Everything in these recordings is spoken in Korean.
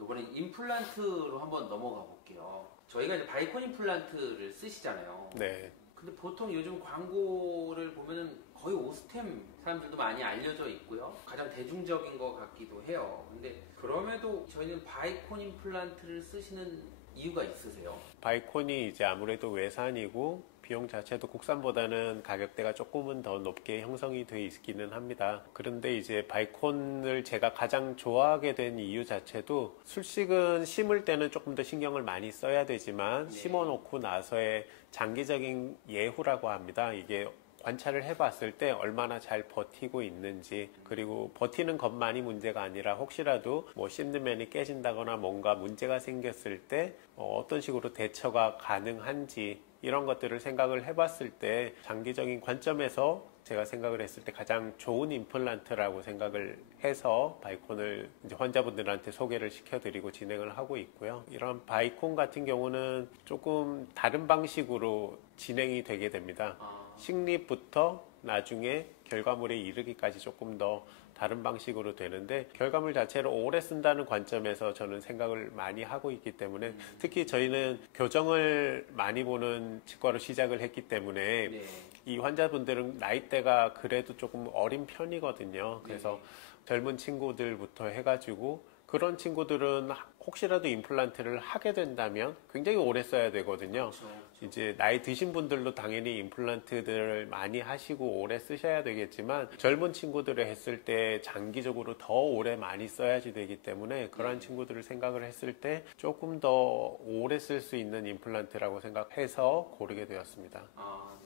이번에 임플란트로 한번 넘어가 볼게요. 저희가 이제 바이콘 임플란트를 쓰시잖아요. 네. 근데 보통 요즘 광고를 보면은 거의 오스템 사람들도 많이 알려져 있고요. 가장 대중적인 것 같기도 해요. 근데 그럼에도 저희는 바이콘 임플란트를 쓰시는 이유가 있으세요? 바이콘이 이제 아무래도 외산이고 비용 자체도 국산보다는 가격대가 조금은 더 높게 형성이 돼 있기는 합니다. 그런데 이제 바이콘을 제가 가장 좋아하게 된 이유 자체도 술식은 심을 때는 조금 더 신경을 많이 써야 되지만 네. 심어놓고 나서의 장기적인 예후라고 합니다. 이게 관찰을 해봤을 때 얼마나 잘 버티고 있는지, 그리고 버티는 것만이 문제가 아니라 혹시라도 뭐 씹는 면이 깨진다거나 뭔가 문제가 생겼을 때 어떤 식으로 대처가 가능한지, 이런 것들을 생각을 해봤을 때 장기적인 관점에서 제가 생각을 했을 때 가장 좋은 임플란트라고 생각을 해서 바이콘을 이제 환자분들한테 소개를 시켜드리고 진행을 하고 있고요. 이런 바이콘 같은 경우는 조금 다른 방식으로 진행이 되게 됩니다. 식립부터 나중에 결과물에 이르기까지 조금 더 다른 방식으로 되는데, 결과물 자체를 오래 쓴다는 관점에서 저는 생각을 많이 하고 있기 때문에, 특히 저희는 교정을 많이 보는 치과로 시작을 했기 때문에 네. 이 환자분들은 나이대가 그래도 조금 어린 편이거든요. 그래서 젊은 친구들부터 해가지고, 그런 친구들은 혹시라도 임플란트를 하게 된다면 굉장히 오래 써야 되거든요. 그렇죠. 이제 나이 드신 분들도 당연히 임플란트들을 많이 하시고 오래 쓰셔야 되겠지만, 젊은 친구들을 했을 때 장기적으로 더 오래 많이 써야지 되기 때문에, 그러한 친구들을 생각을 했을 때 조금 더 오래 쓸 수 있는 임플란트라고 생각해서 고르게 되었습니다.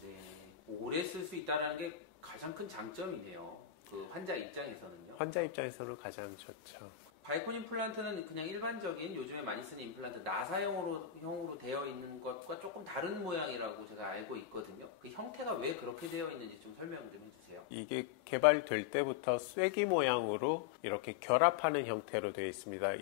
네. 오래 쓸 수 있다는 게 가장 큰 장점이네요. 그 환자 입장에서는요. 환자 입장에서는 가장 좋죠. 바이콘 임플란트는 그냥 일반적인 요즘에 많이 쓰는 임플란트 나사형으로 되어 있는 것과 조금 다른 모양이라고 제가 알고 있거든요. 그 형태가 왜 그렇게 되어 있는지 좀 설명 좀 해주세요. 이게 개발될 때부터 쐐기 모양으로 이렇게 결합하는 형태로 되어 있습니다.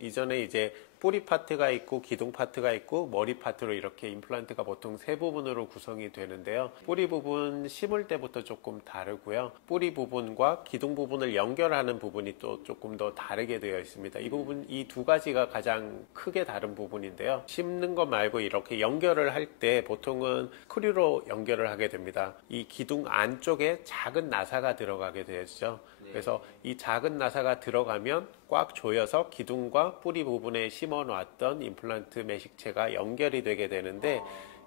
이전에 이제 뿌리 파트가 있고 기둥 파트가 있고 머리 파트로 이렇게 임플란트가 보통 세 부분으로 구성이 되는데요. 뿌리 부분 심을 때부터 조금 다르고요. 뿌리 부분과 기둥 부분을 연결하는 부분이 또 조금 더 다르게 되어 있습니다. 이 부분, 이 두 가지가 가장 크게 다른 부분인데요. 심는 것 말고 이렇게 연결을 할 때 보통은 스크류로 연결을 하게 됩니다. 이 기둥 안쪽에 작은 나사가 들어가게 되죠. 그래서 이 작은 나사가 들어가면 꽉 조여서 기둥과 뿌리 부분에 심어 놨던 임플란트 매식체가 연결이 되게 되는데,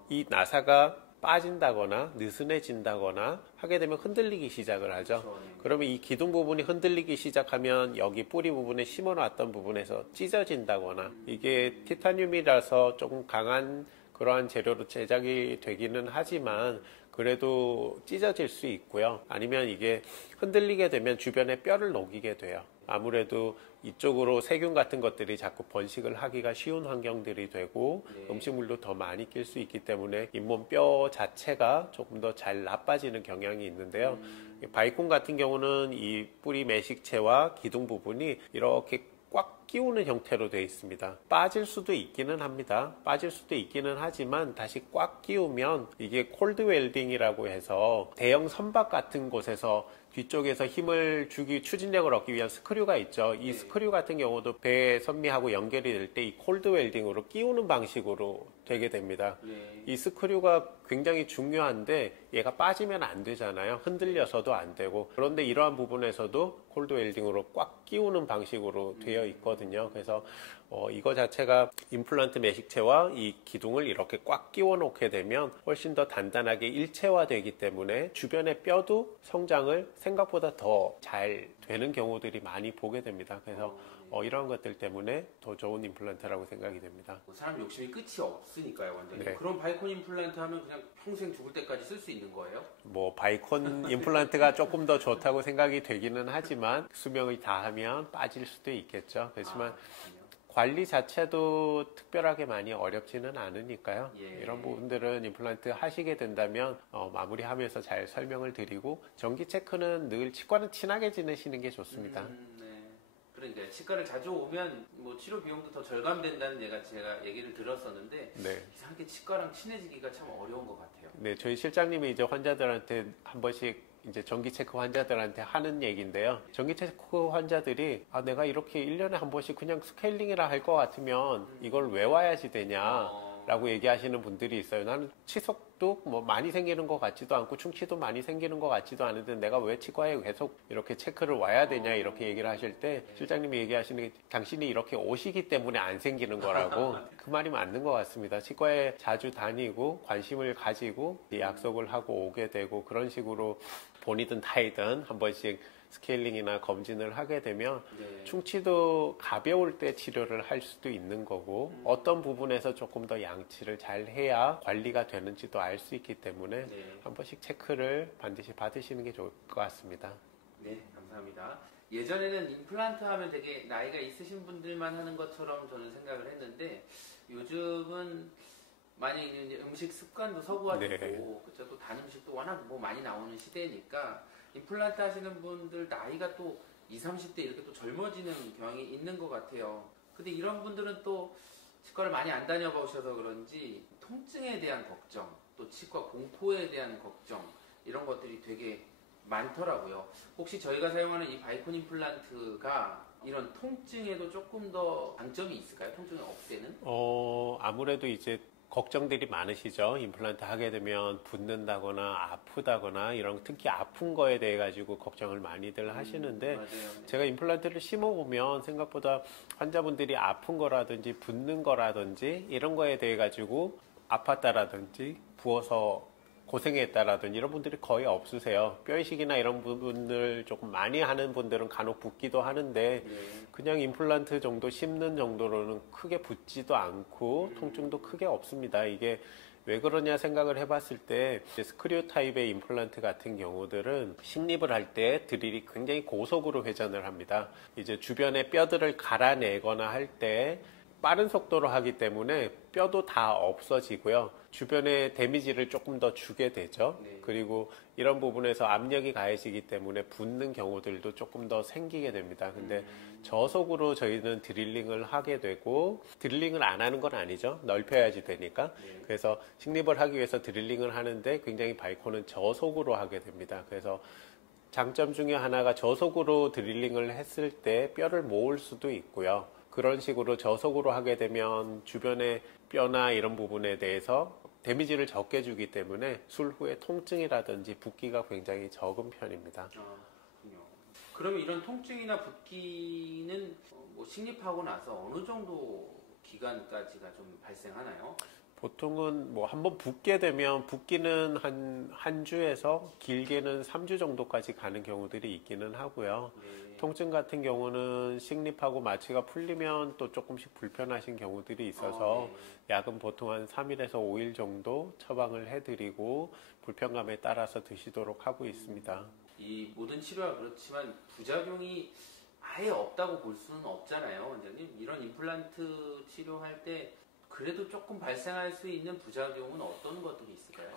이 나사가 빠진다거나 느슨해진다거나 하게 되면 흔들리기 시작을 하죠. 그러면 이 기둥 부분이 흔들리기 시작하면 여기 뿌리 부분에 심어 놨던 부분에서 찢어진다거나, 이게 티타늄이라서 조금 강한 그러한 재료로 제작이 되기는 하지만 그래도 찢어질 수 있고요. 아니면 이게 흔들리게 되면 주변에 뼈를 녹이게 돼요. 아무래도 이쪽으로 세균 같은 것들이 자꾸 번식을 하기가 쉬운 환경들이 되고, 음식물도 더 많이 낄 수 있기 때문에 잇몸 뼈 자체가 조금 더 잘 나빠지는 경향이 있는데요. 바이콘 같은 경우는 이 뿌리 매식체와 기둥 부분이 이렇게 꽉 끼우는 형태로 되어 있습니다. 빠질 수도 있기는 합니다. 빠질 수도 있기는 하지만 다시 꽉 끼우면 이게 콜드 웰딩이라고 해서 대형 선박 같은 곳에서 뒤쪽에서 힘을 주기, 추진력을 얻기 위한 스크류가 있죠. 이 스크류 같은 경우도 배 선미하고 연결이 될 때 이 콜드 웰딩으로 끼우는 방식으로 되게 됩니다. 이 스크류가 굉장히 중요한데 얘가 빠지면 안 되잖아요. 흔들려서도 안 되고. 그런데 이러한 부분에서도 콜드 웰딩으로 꽉 끼우는 방식으로 되어 있거든요. 그래서 이거 자체가 임플란트 매식체와 이 기둥을 이렇게 꽉 끼워 놓게 되면 훨씬 더 단단하게 일체화되기 때문에 주변의 뼈도 성장을 생각보다 더 잘 되는 경우들이 많이 보게 됩니다. 그래서 이런 것들 때문에 더 좋은 임플란트라고 생각이 됩니다. 사람 욕심이 끝이 없으니까요, 완전히. 네. 그럼 바이콘 임플란트 하면 그냥 평생 죽을 때까지 쓸 수 있는 거예요? 뭐 바이콘 임플란트가 조금 더 좋다고 생각이 되기는 하지만 수명이 다하면 빠질 수도 있겠죠. 그렇지만 관리 자체도 특별하게 많이 어렵지는 않으니까요. 이런 부분들은 임플란트 하시게 된다면 마무리하면서 잘 설명을 드리고, 정기 체크는 늘 치과는 친하게 지내시는 게 좋습니다. 그러니까 치과를 자주 오면 뭐 치료 비용도 더 절감된다는 제가 얘기를 들었었는데, 이상하게 치과랑 친해지기가 참 어려운 것 같아요. 네, 저희 실장님이 이제 환자들한테 한 번씩 이제 전기 체크 환자들한테 하는 얘기인데요. 전기 체크 환자들이 내가 이렇게 1년에 한 번씩 그냥 스케일링이라 할 것 같으면 이걸 왜 와야지 되냐 라고 얘기하시는 분들이 있어요. 나는 치석도 뭐 많이 생기는 것 같지도 않고 충치도 많이 생기는 것 같지도 않은데 내가 왜 치과에 계속 이렇게 체크를 와야 되냐 이렇게 얘기를 하실 때 실장님이 얘기하시는 게 당신이 이렇게 오시기 때문에 안 생기는 거라고. 그 말이 맞는 것 같습니다. 치과에 자주 다니고 관심을 가지고 약속을 하고 오게 되고 그런 식으로 본이든 타이든 한 번씩 스케일링이나 검진을 하게 되면 충치도 가벼울 때 치료를 할 수도 있는 거고 어떤 부분에서 조금 더 양치를 잘 해야 관리가 되는지도 알 수 있기 때문에 한 번씩 체크를 반드시 받으시는 게 좋을 것 같습니다. 네, 감사합니다. 예전에는 임플란트 하면 되게 나이가 있으신 분들만 하는 것처럼 저는 생각을 했는데 요즘은 많이 이제 음식 습관도 서구화되고 그쵸? 또 단 음식도 워낙 뭐 많이 나오는 시대니까 임플란트 하시는 분들 나이가 또 20, 30대 이렇게 또 젊어지는 경향이 있는 것 같아요. 근데 이런 분들은 또 치과를 많이 안 다녀보셔서 그런지 통증에 대한 걱정, 또 치과 공포에 대한 걱정 이런 것들이 되게 많더라고요. 혹시 저희가 사용하는 이 바이콘 임플란트가 이런 통증에도 조금 더 장점이 있을까요? 통증을 없애는? 아무래도 이제 걱정들이 많으시죠. 임플란트 하게 되면 붓는다거나 아프다거나 이런 특히 아픈 거에 대해 가지고 걱정을 많이들 하시는데 맞아요. 제가 임플란트를 심어보면 생각보다 환자분들이 아픈 거라든지 붓는 거라든지 이런 거에 대해 가지고 아팠다라든지 부어서 고생했다라든지 이런 분들이 거의 없으세요. 뼈이식이나 이런 부분을 조금 많이 하는 분들은 간혹 붓기도 하는데 그냥 임플란트 정도 심는 정도로는 크게 붓지도 않고 통증도 크게 없습니다. 이게 왜 그러냐 생각을 해봤을 때 스크류 타입의 임플란트 같은 경우들은 식립을 할 때 드릴이 굉장히 고속으로 회전을 합니다. 이제 주변에 뼈들을 갈아내거나 할 때 빠른 속도로 하기 때문에 뼈도 다 없어지고요. 주변에 데미지를 조금 더 주게 되죠. 그리고 이런 부분에서 압력이 가해지기 때문에 붓는 경우들도 조금 더 생기게 됩니다. 근데 저속으로 저희는 드릴링을 하게 되고 드릴링을 안 하는 건 아니죠. 넓혀야지 되니까. 그래서 식립을 하기 위해서 드릴링을 하는데 굉장히 바이콘은 저속으로 하게 됩니다. 그래서 장점 중에 하나가 저속으로 드릴링을 했을 때 뼈를 모을 수도 있고요. 그런 식으로 저속으로 하게 되면 주변의 뼈나 이런 부분에 대해서 데미지를 적게 주기 때문에 술 후에 통증이라든지 붓기가 굉장히 적은 편입니다. 그렇군요. 그러면 이런 통증이나 붓기는 뭐 식립하고 나서 어느 정도 기간까지가 좀 발생하나요? 보통은 뭐 한번 붓게 되면 붓기는 한 주에서 길게는 3주 정도까지 가는 경우들이 있기는 하고요. 통증 같은 경우는 식립하고 마취가 풀리면 또 조금씩 불편하신 경우들이 있어서 약은 보통 한 3일에서 5일 정도 처방을 해드리고 불편감에 따라서 드시도록 하고 있습니다. 이 모든 치료가 그렇지만 부작용이 아예 없다고 볼 수는 없잖아요, 원장님. 이런 임플란트 치료할 때 그래도 조금 발생할 수 있는 부작용은 어떤 것들이 있을까요?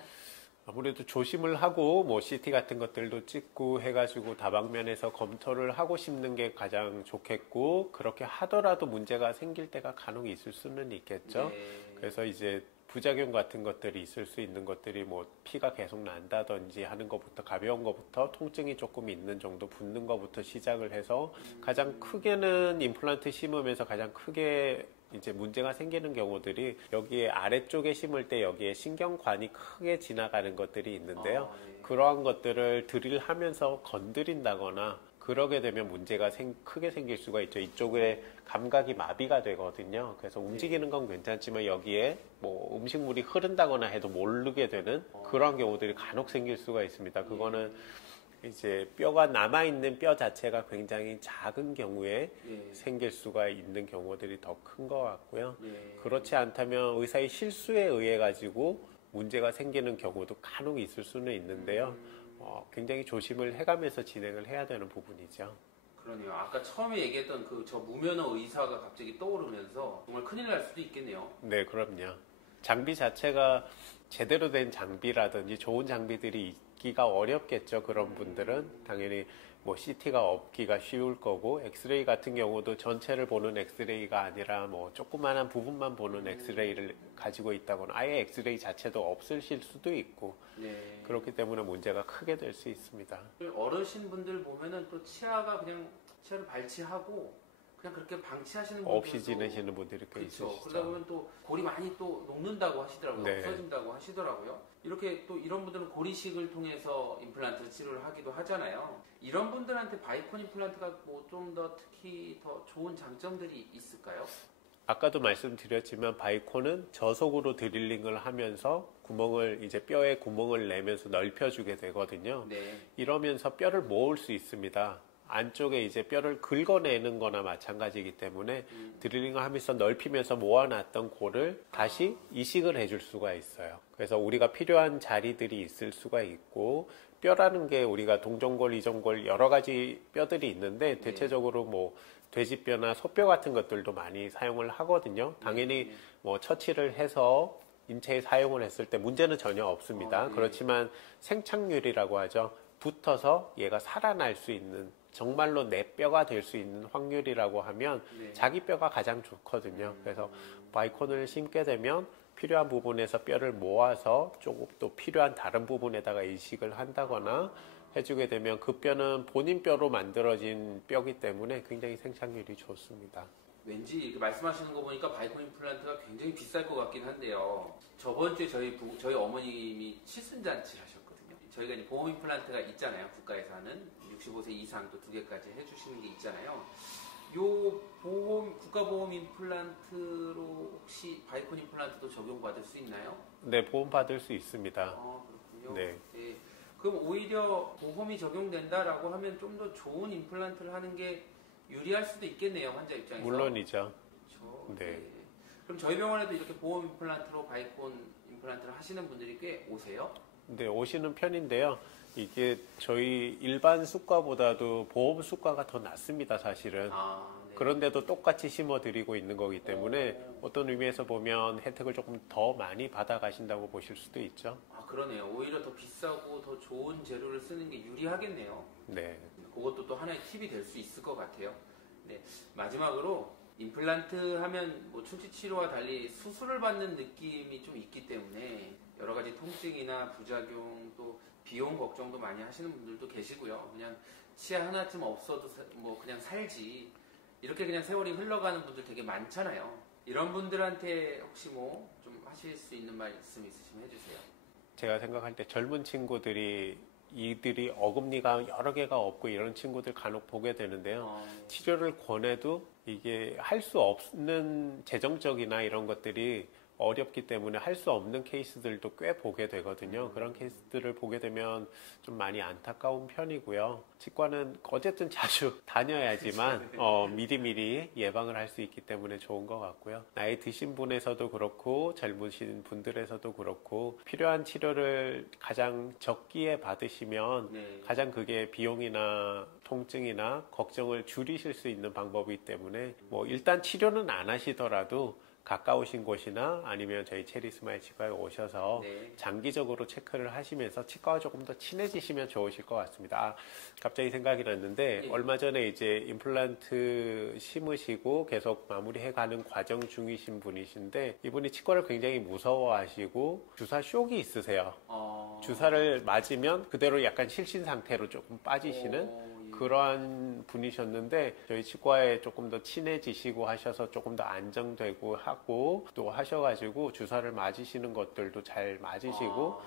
아무래도 조심을 하고 뭐 CT 같은 것들도 찍고 해가지고 다방면에서 검토를 하고 심는 게 가장 좋겠고 그렇게 하더라도 문제가 생길 때가 간혹 있을 수는 있겠죠. 그래서 이제 부작용 같은 것들이 있을 수 있는 것들이 뭐 피가 계속 난다든지 하는 것부터 가벼운 것부터 통증이 조금 있는 정도 붓는 것부터 시작을 해서 가장 크게는 임플란트 심으면서 가장 크게 이제 문제가 생기는 경우들이 여기에 아래쪽에 심을 때 여기에 신경관이 크게 지나가는 것들이 있는데요. 그러한 것들을 드릴하면서 건드린다거나 그러게 되면 문제가 크게 생길 수가 있죠. 이쪽에 감각이 마비가 되거든요. 그래서 움직이는 건 괜찮지만 여기에 뭐 음식물이 흐른다거나 해도 모르게 되는 그런 경우들이 간혹 생길 수가 있습니다. 그거는 이제 뼈가 남아있는 뼈 자체가 굉장히 작은 경우에 생길 수가 있는 경우들이 더 큰 것 같고요. 그렇지 않다면 의사의 실수에 의해 가지고 문제가 생기는 경우도 간혹 있을 수는 있는데요. 굉장히 조심을 해가면서 진행을 해야 되는 부분이죠. 그러네요. 아까 처음에 얘기했던 그 저 무면허 의사가 갑자기 떠오르면서 정말 큰일 날 수도 있겠네요. 네, 그럼요. 장비 자체가 제대로 된 장비라든지 좋은 장비들이 있기가 어렵겠죠. 그런 분들은 당연히 뭐 CT가 없기가 쉬울 거고, 엑스레이 같은 경우도 전체를 보는 엑스레이가 아니라 뭐 조그만한 부분만 보는 엑스레이를 가지고 있다거나 아예 엑스레이 자체도 없으실 수도 있고, 네. 그렇기 때문에 문제가 크게 될 수 있습니다. 어르신분들 보면은 또 치아가 그냥 치아를 발치하고 그냥 그렇게 방치하시는 분들도 없이 지내시는 분들이 꽤 그렇죠. 있으시죠. 그러다 보면 또 골이 많이 또 녹는다고 하시더라고요. 네. 없어진다고 하시더라고요. 이렇게 또 이런 분들은 고리식을 통해서 임플란트 치료를 하기도 하잖아요. 이런 분들한테 바이콘 임플란트가 뭐 좀 더 특히 더 좋은 장점들이 있을까요? 아까도 말씀드렸지만 바이콘은 저속으로 드릴링을 하면서 구멍을 이제 뼈에 구멍을 내면서 넓혀주게 되거든요. 네. 이러면서 뼈를 모을 수 있습니다. 안쪽에 이제 뼈를 긁어내는 거나 마찬가지이기 때문에 드릴링을 하면서 넓히면서 모아놨던 골을 다시 이식을 해줄 수가 있어요. 그래서 우리가 필요한 자리들이 있을 수가 있고, 뼈라는 게 우리가 동전골, 이전골 여러 가지 뼈들이 있는데 대체적으로 뭐 돼지뼈나 소뼈 같은 것들도 많이 사용을 하거든요. 당연히 뭐 처치를 해서 인체에 사용을 했을 때 문제는 전혀 없습니다. 그렇지만 생착률이라고 하죠. 붙어서 얘가 살아날 수 있는, 정말로 내 뼈가 될 수 있는 확률이라고 하면 자기 뼈가 가장 좋거든요. 그래서 바이콘을 심게 되면 필요한 부분에서 뼈를 모아서 조금 또 필요한 다른 부분에다가 이식을 한다거나 해주게 되면 그 뼈는 본인 뼈로 만들어진 뼈기 때문에 굉장히 생착률이 좋습니다. 왠지 이렇게 말씀하시는 거 보니까 바이콘 임플란트가 굉장히 비쌀 것 같긴 한데요. 저번 주에 저희 어머님이 칠순잔치를 하셨거든요. 저희가 이제 보험 임플란트가 있잖아요. 국가에서 하는 65세 이상 또 2개까지 해주시는 게 있잖아요. 요 국가보험 임플란트로 혹시 바이콘 임플란트도 적용받을 수 있나요? 네, 보험 받을 수 있습니다. 그렇군요. 네. 네. 그럼 오히려 보험이 적용된다라고 하면 좀 더 좋은 임플란트를 하는 게 유리할 수도 있겠네요, 환자 입장에서. 물론이죠. 그렇죠. 네. 그럼 저희 병원에도 이렇게 보험 임플란트로 바이콘 임플란트를 하시는 분들이 꽤 오세요? 네, 오시는 편인데요. 이게 저희 일반 수과보다도 보험 수과가 더 낫습니다, 사실은. 네. 그런데도 똑같이 심어드리고 있는 거기 때문에 어떤 의미에서 보면 혜택을 조금 더 많이 받아가신다고 보실 수도 있죠. 그러네요. 오히려 더 비싸고 더 좋은 재료를 쓰는 게 유리하겠네요. 네. 그것도 또 하나의 팁이 될 수 있을 것 같아요. 네. 마지막으로 임플란트 하면 뭐 충치 치료와 달리 수술을 받는 느낌이 좀 있기 때문에 여러 가지 통증이나 부작용 또 비용 걱정도 많이 하시는 분들도 계시고요. 그냥 치아 하나쯤 없어도 뭐 그냥 살지, 이렇게 그냥 세월이 흘러가는 분들 되게 많잖아요. 이런 분들한테 혹시 뭐 좀 하실 수 있는 말씀 있으시면 해주세요. 제가 생각할 때 젊은 친구들이 이들이 어금니가 여러 개가 없고 이런 친구들 간혹 보게 되는데요. 치료를 권해도 이게 할 수 없는 재정적이나 이런 것들이 어렵기 때문에 할 수 없는 케이스들도 꽤 보게 되거든요. 그런 케이스들을 보게 되면 좀 많이 안타까운 편이고요. 치과는 어쨌든 자주 다녀야지만 미리미리 예방을 할 수 있기 때문에 좋은 것 같고요. 나이 드신 분에서도 그렇고 젊으신 분들에서도 그렇고 필요한 치료를 가장 적기에 받으시면 가장 그게 비용이나 통증이나 걱정을 줄이실 수 있는 방법이기 때문에 뭐 일단 치료는 안 하시더라도 가까우신 곳이나 아니면 저희 체리스마일 치과에 오셔서 장기적으로 체크를 하시면서 치과와 조금 더 친해지시면 좋으실 것 같습니다. 갑자기 생각이 났는데 얼마 전에 이제 임플란트 심으시고 계속 마무리해가는 과정 중이신 분이신데 이분이 치과를 굉장히 무서워하시고 주사 쇼크 있으세요. 주사를 맞으면 그대로 약간 실신 상태로 조금 빠지시는 그러한 분이셨는데 저희 치과에 조금 더 친해지시고 하셔서 조금 더 안정되고 하고 또 하셔가지고 주사를 맞으시는 것들도 잘 맞으시고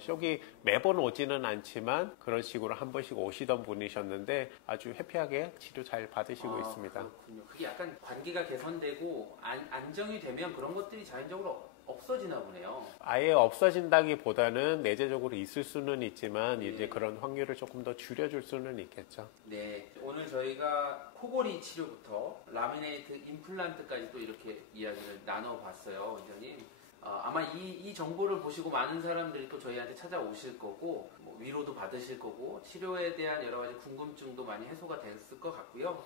쇼크 매번 오지는 않지만 그런 식으로 한 번씩 오시던 분이셨는데 아주 해피하게 치료 잘 받으시고 있습니다. 그렇군요. 그게 약간 관계가 개선되고 안정이 되면 그런 것들이 자연적으로 없어지나 보네요. 아예 없어진다기보다는 내재적으로 있을 수는 있지만 이제 그런 확률을 조금 더 줄여줄 수는 있겠죠. 네, 오늘 저희가 코골이 치료부터 라미네이트 임플란트까지 또 이렇게 이야기를 나눠봤어요, 원장님. 아마 이 정보를 보시고 많은 사람들이 또 저희한테 찾아오실 거고 뭐 위로도 받으실 거고 치료에 대한 여러 가지 궁금증도 많이 해소가 됐을 것 같고요.